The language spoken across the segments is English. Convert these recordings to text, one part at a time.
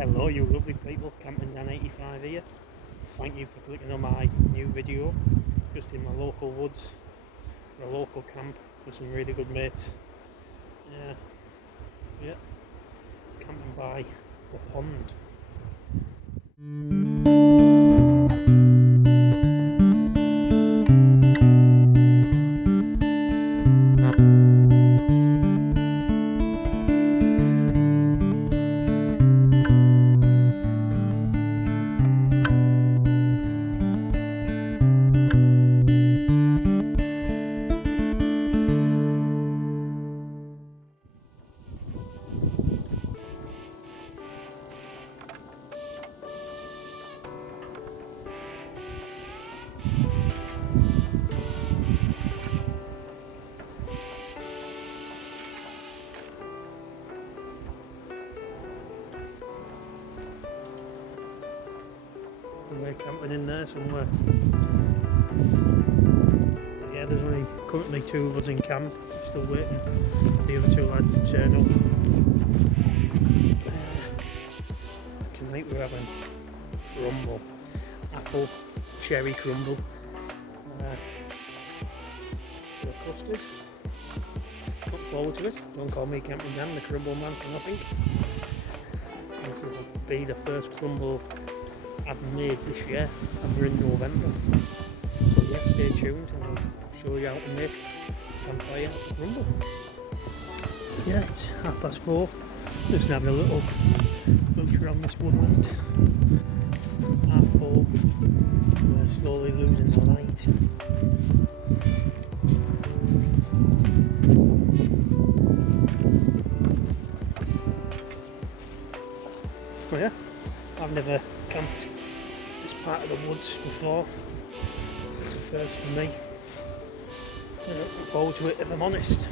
Hello you lovely people, Camping Dan 85 here. Thank you for clicking on my new video. Just in my local woods for a local camp with some really good mates. Yeah, camping by the pond. We're camping in there somewhere. Yeah, there's only currently 2 of us in camp. Still waiting for the other 2 lads to turn up. Tonight we're having crumble, apple cherry crumble. With custard. Looking forward to it. Don't call me Camping Dan, the crumble man, for nothing. This will be the first crumble I've made this year, and we're in November. So yeah, stay tuned and I'll show you how to make campfire crumble. Yeah, it's 4:30. Just having a little look around this woodland. 4:30. We're slowly losing the light. Well, yeah, I've never camped this part of the woods before. It's the first for me. I'm looking forward to it, if I'm honest.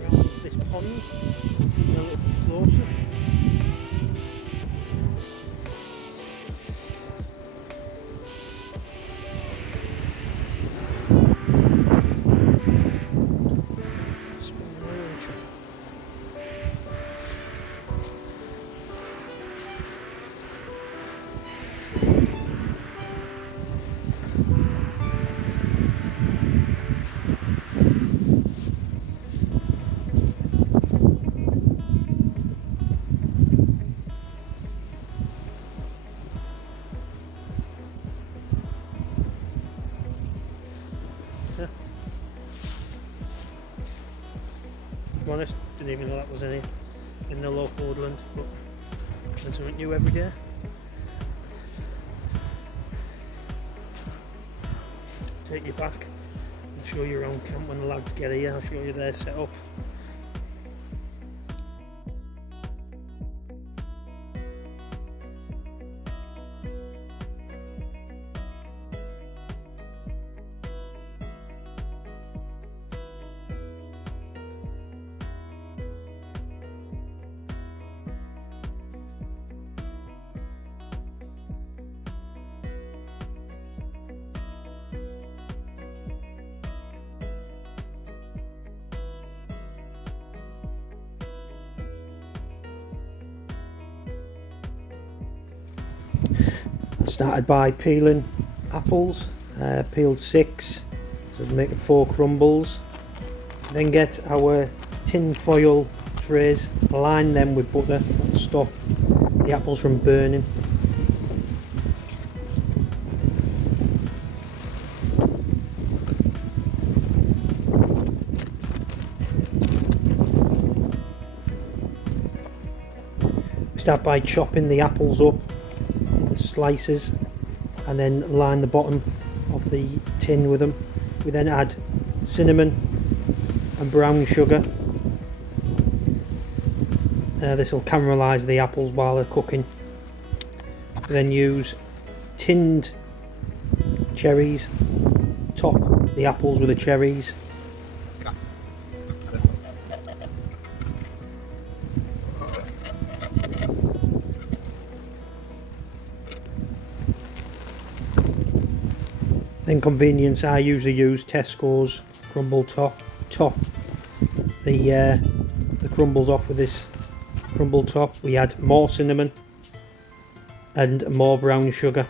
Around this pond, a little bit closer. To be honest, didn't even know that was in the local woodland, but there's something new every day. Take you back and show you around camp when the lads get here. I'll show you their setup. Started by peeling apples, peeled 6, so we're making 4 crumbles. Then get our tin foil trays, line them with butter to stop the apples from burning. We start by chopping the apples up slices and then line the bottom of the tin with them. We then add cinnamon and brown sugar. This will caramelise the apples while they're cooking. We then use tinned cherries, top the apples with the cherries. Then convenience, I usually use Tesco's crumble top the crumbles off with this crumble top. We add more cinnamon and more brown sugar.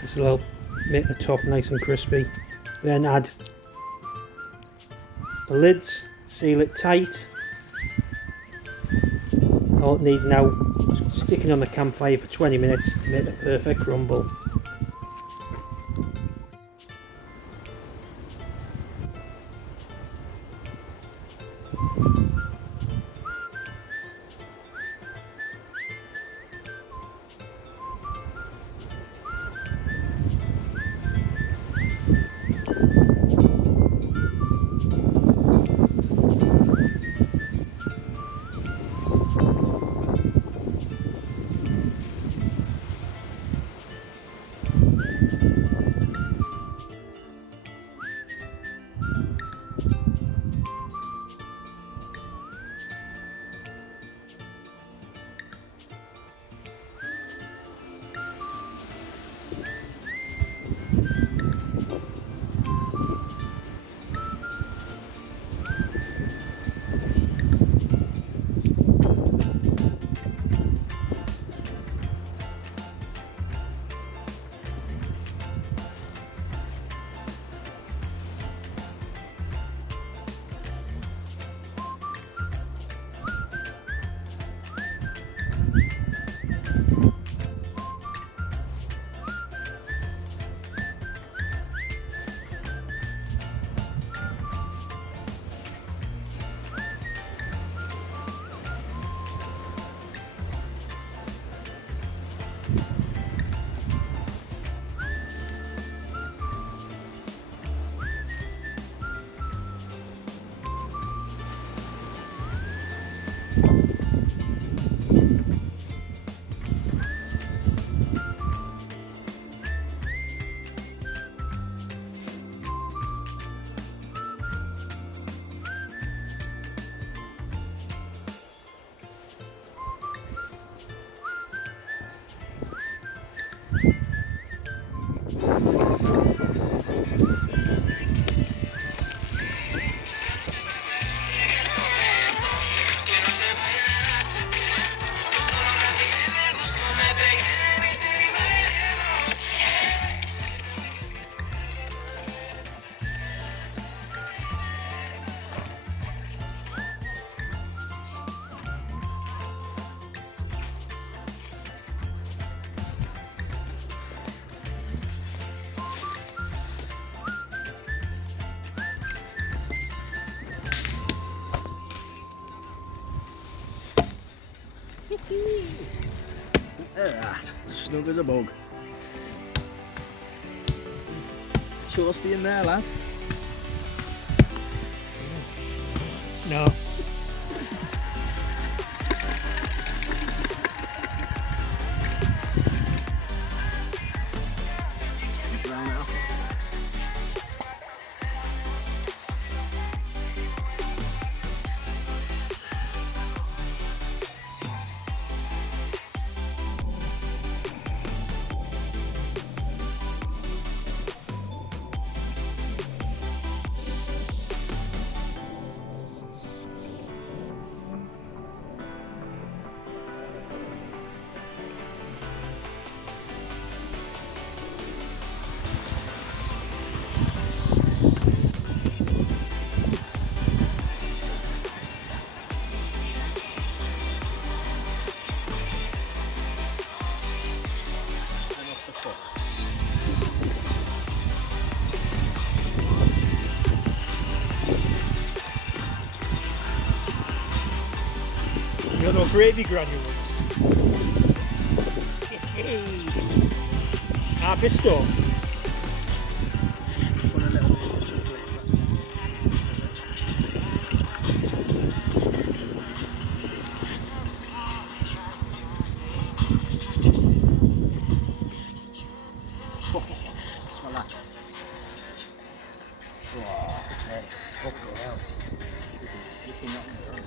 This will help make the top nice and crispy. Then add the lids, seal it tight. All it needs now is sticking on the campfire for 20 minutes to make the perfect crumble. Look at that, snug as a bug. Sure staying there, lad? No. Round it up. You're no gravy granules. Hey. Bisto. Put a little bit of some flavour. Smell that. Oh, hey, fucking hell. You can knock me around.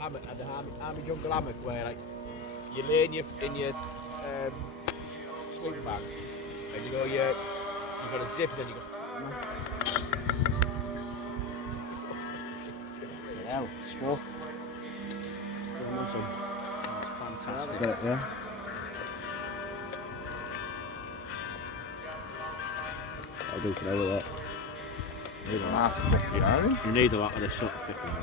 hammock, and the army jungle hammock where like you lay in your sleeping bag, and you go you've got a zip, and then you go. Hell, smoke. Awesome. Fantastic. Yeah. I'll do today with that. You need a lot of this sort of thick one.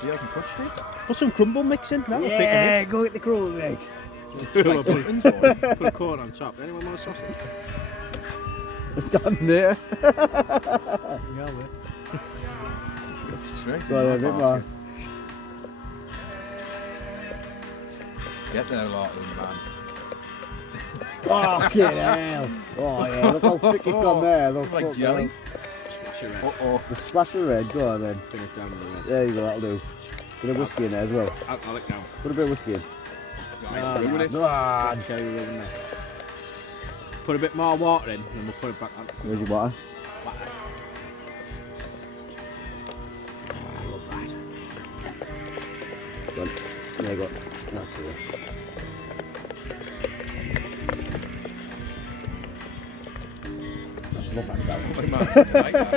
See, I can touch it. Put some crumble mix in. That'll thicken Yeah, it. go get the crumble mix. Put a corn on top. Anyone want a sausage? Done there. Yeah, we're. Straight. Go on, a bit more. Get there, lot of man. Oh, fucking hell. Oh, yeah, look how thick it's gone there. Look, Like look, jelly. man. Splash of red. The splash of red, go on then. Finish down with the red. There you go, that'll do. Bit of whiskey in there as well. I'll let go. Put a bit of whiskey in. Cherry red in there. Put a bit more water in, and we'll put it back on. Where's your water? I love that. Go on. There you go. That's it. I just love that sound. Somebody might like that.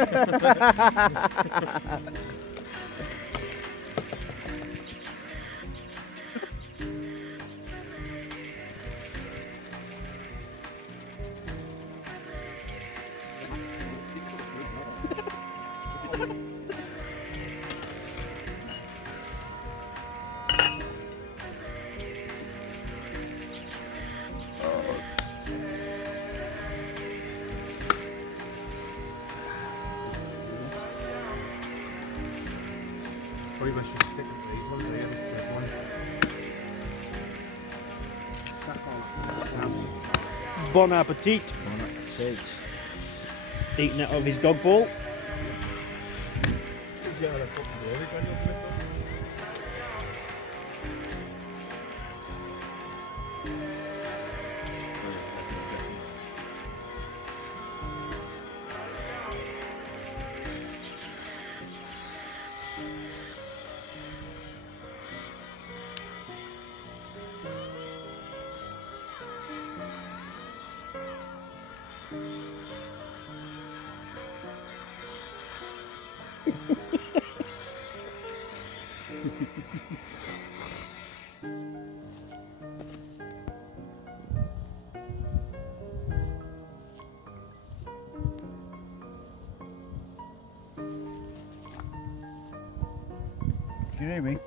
Probably best just stick with these ones here, this big one. Stack all that. Bon appetit. Eating it out of his dog bowl. Can you hear me?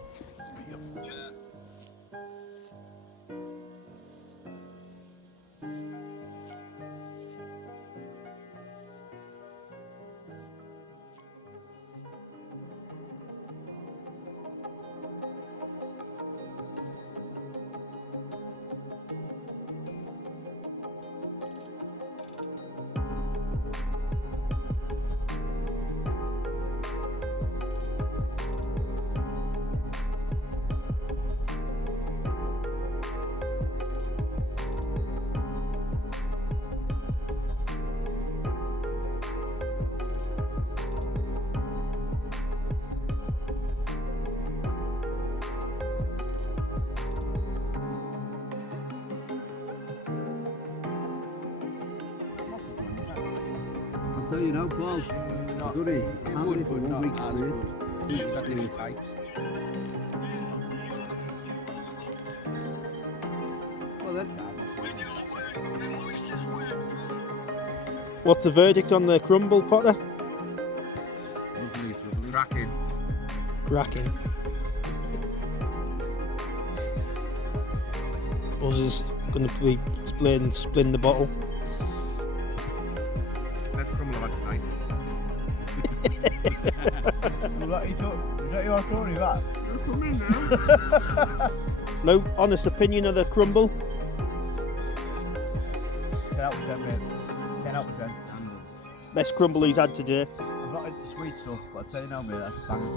I'll tell you now, Paul. Goody. How many for 1 week? Exactly any types. Well, that's What's the verdict on the crumble, Potter? cracking. Cracking. Buzz is going to be splitting the bottle. Let's crumble on tonight. Is that your story, that? Come in now. No honest opinion of the crumble. 10 out of 10, mate. 10 out of 10. Best crumble he's had today. I'm not into sweet stuff, but I'll tell you now, mate, that's a banger.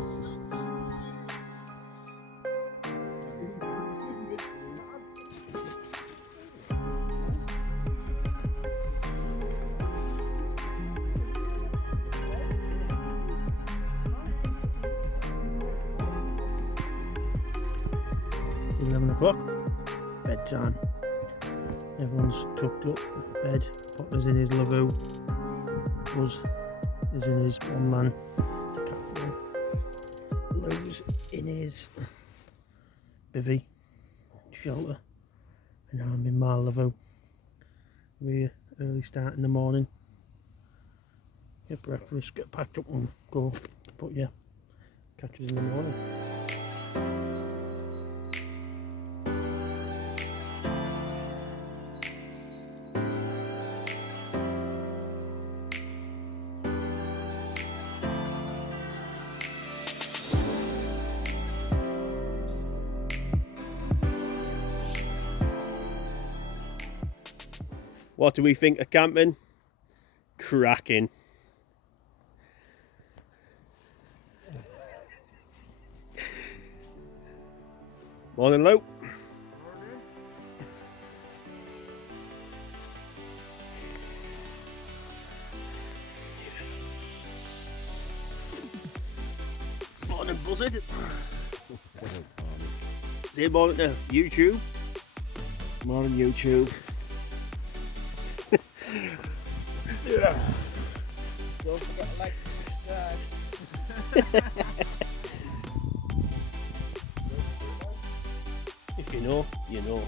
11 o'clock. Bedtime. Everyone's tucked up. Bed. Potter's in his lavoo. Buzz is in his one-man decathlon. Lou's in his bivvy shelter. And now I'm in my lavoo. We're early start in the morning. Get breakfast, get packed up and go. But yeah, catch us in the morning. What do we think of camping? Cracking. Morning, Lou. Morning, Buzzard. Say morning to YouTube. Morning, YouTube. Yeah. Don't forget to like and subscribe. If you know, you know.